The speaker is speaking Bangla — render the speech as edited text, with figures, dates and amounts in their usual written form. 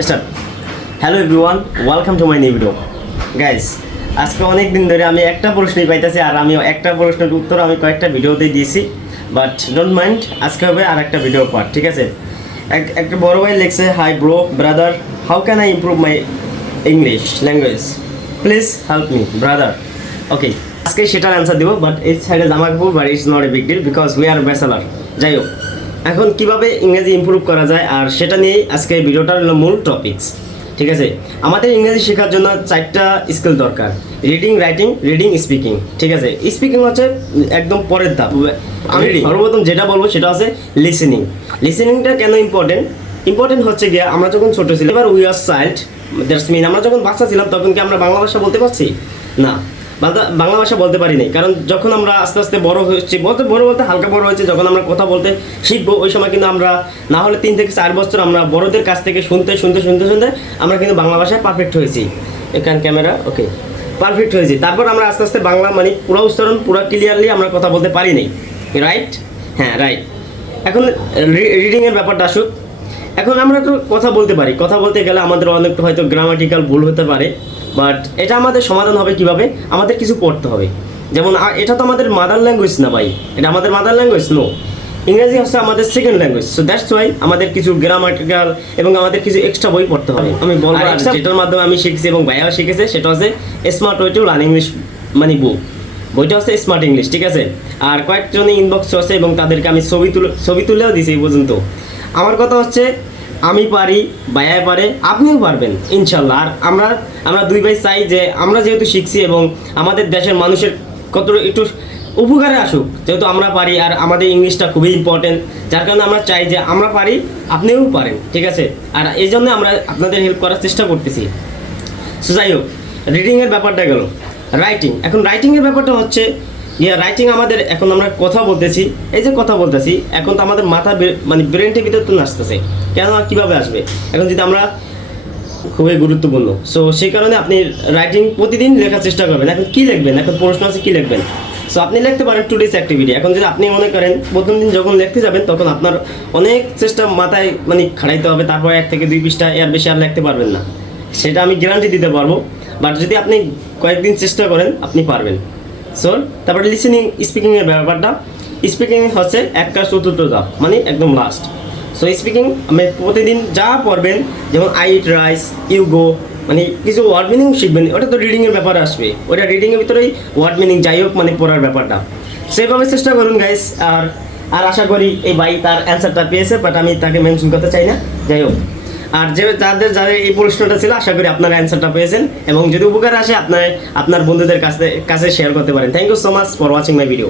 Start. Hello everyone, welcome to my new video. Guys, আজকে অনেক দিন ধরে আমি একটা প্রশ্নই পাইতেছি, আর আমি একটা প্রশ্নের উত্তর আমি কয়েকটা ভিডিওতে দিয়েছি, বাট ডোন্ট মাইন্ড, আজকে হবে আর একটা ভিডিও পার্ট, ঠিক আছে? একটা বড় ভাই লিখছে, hi bro brother, how can I improve my English language, please help me brother. Okay, আজকে সেটার অ্যান্সার দিব, বাট এই সাইডে জামা কাপড়, but it's not a big deal because we are bachelor. যাই হোক, এখন কিভাবে ইংরেজি ইমপ্রুভ করা যায়, আর সেটা নিয়েই আজকে ভিডিওটার হলো মূল টপিকস, ঠিক আছে? আমাদের ইংরেজি শেখার জন্য 4টা স্কিল দরকার: রিডিং, রাইটিং, রিডিং, স্পিকিং, ঠিক আছে? স্পিকিং হচ্ছে একদম পরের ধাপ। আমি সর্বপ্রথম যেটা বলবো সেটা হচ্ছে লিসেনিং। লিসেনিংটা কেন ইম্পর্টেন্ট হচ্ছে গিয়ে, আমরা যখন ছোট ছিলাম, এবার we are child, that's mean আমরা যখন বাচ্চা ছিলাম তখন কি আমরা বাংলা ভাষা বলতে পারছি? না, বাংলা ভাষা বলতে পারি নাই। কারণ যখন আমরা আস্তে আস্তে বড় হচ্ছি, বলতে হালকা বড় হয়েছে, যখন আমরা কথা বলতে শিখবো, ওই সময় কিন্তু আমরা না হলে 3 থেকে 4 বছর আমরা বড়দের কাছ থেকে শুনতে আমরা কিন্তু বাংলা ভাষায় পারফেক্ট হয়েছি। এখান ক্যামেরা, ওকে, পারফেক্ট হয়েছি। তারপর আমরা আস্তে আস্তে বাংলা মানে পুরো উচ্চারণ পুরো ক্লিয়ারলি আমরা কথা বলতে পারি নাই, রাইট? হ্যাঁ, রাইট। এখন রিডিংয়ের ব্যাপারটা আসুক। এখন আমরা তো কথা বলতে পারি, কথা বলতে গেলে আমাদের অনেক হয়তো গ্রামাটিক্যাল ভুল হতে পারে, বাট এটা আমাদের সমাধান হবে কিভাবে? আমাদের কিছু পড়তে হবে। যেমন এটা তো আমাদের মাদার ল্যাঙ্গুয়েজ না ভাই, এটা আমাদের মাদার ল্যাঙ্গুয়েজ নো। ইংরেজি হচ্ছে আমাদের second language, so that's why আমাদের কিছু গ্রামাটিক্যাল এবং আমাদের কিছু এক্সট্রা বই পড়তে হবে। আমি বলবো যেটার মাধ্যমে আমি শিখছি এবং ভাইয়াও শিখেছে, সেটা হচ্ছে smart way to learn English মানে বুক। বইটা হচ্ছে স্মার্ট ইংলিশ, ঠিক আছে? আর কয়েকজনই ইনবক্স আছে এবং তাদেরকে আমি ছবি তুলেও দিয়েছি এই পর্যন্ত। আমার কথা হচ্ছে, আমি পারি, ভাইয়া পারে, আপনিও পারবেন ইনশাল্লাহ। আর আমরা দুই ভাই চাই যে আমরা যেহেতু শিখছি এবং আমাদের দেশের মানুষের কত একটু উপকারে আসুক, যেহেতু আমরা পারি, আর আমাদের ইংলিশটা খুবই ইম্পর্টেন্ট, যার কারণে আমরা চাই যে আমরা পারি, আপনিও পারেন, ঠিক আছে? আর এই জন্য আমরা আপনাদের হেল্প করার চেষ্টা করতেছি। সো যাই হোক, রিডিংয়ের ব্যাপারটা গেল। রাইটিং, এখন রাইটিংয়ের ব্যাপারটা হচ্ছে রাইটিং আমাদের, এখন আমরা কথা বলতেছি, এই যে কথা বলতেছি, এখন তো আমাদের মাথা মানে ব্রেনটের ভিতর তো আসতেছে, কেন আর কীভাবে আসবে? এখন যদি আমরা খুবই গুরুত্বপূর্ণ, সো সেই কারণে আপনি রাইটিং প্রতিদিন লেখার চেষ্টা করবেন। এখন কী লিখবেন? এখন প্রশ্ন আছে কী লিখবেন? সো আপনি লিখতে পারেন টুডেস অ্যাক্টিভিটি। এখন যদি আপনি মনে করেন প্রথম দিন যখন লিখতে যাবেন, তখন আপনার অনেক চেষ্টা মাথায় মানে খাড়াইতে হবে, তারপর 1 থেকে 2 পৃষ্ঠা এর বেশি আর লিখতে পারবেন না, সেটা আমি গ্যারান্টি দিতে পারবো। বাট যদি আপনি কয়েকদিন চেষ্টা করেন, আপনি পারবেন। সো তারপরে লিসেনিং, স্পিকিংয়ের ব্যাপারটা, স্পিকিং হচ্ছে 1/4 ধাপ, মানে একদম লাস্ট। সো স্পিকিং আমি প্রতিদিন যা পড়বেন, যেমন I eat rice, you go, মানে কিছু ওয়ার্ড মিনিং শিখবেন, ওটা তো রিডিংয়ের ব্যাপারে আসবে, ওটা রিডিংয়ের ভিতরেই ওয়ার্ড মিনিং, যাই হোক মানে পড়ার ব্যাপারটা সেভাবে চেষ্টা করুন গাইস। আর আশা করি এই ভাই তার অ্যান্সারটা পেয়েছে, বাট আমি তাকে মেনশন করতে চাই না। যাই হোক, আর যাদের এই প্রশ্নটা ছিল, আশা করি আপনারা অ্যান্সারটা পেয়েছেন, এবং যদি উপকার আসে আপনার বন্ধুদের কাছে শেয়ার করতে পারেন। Thank you so much for watching my video.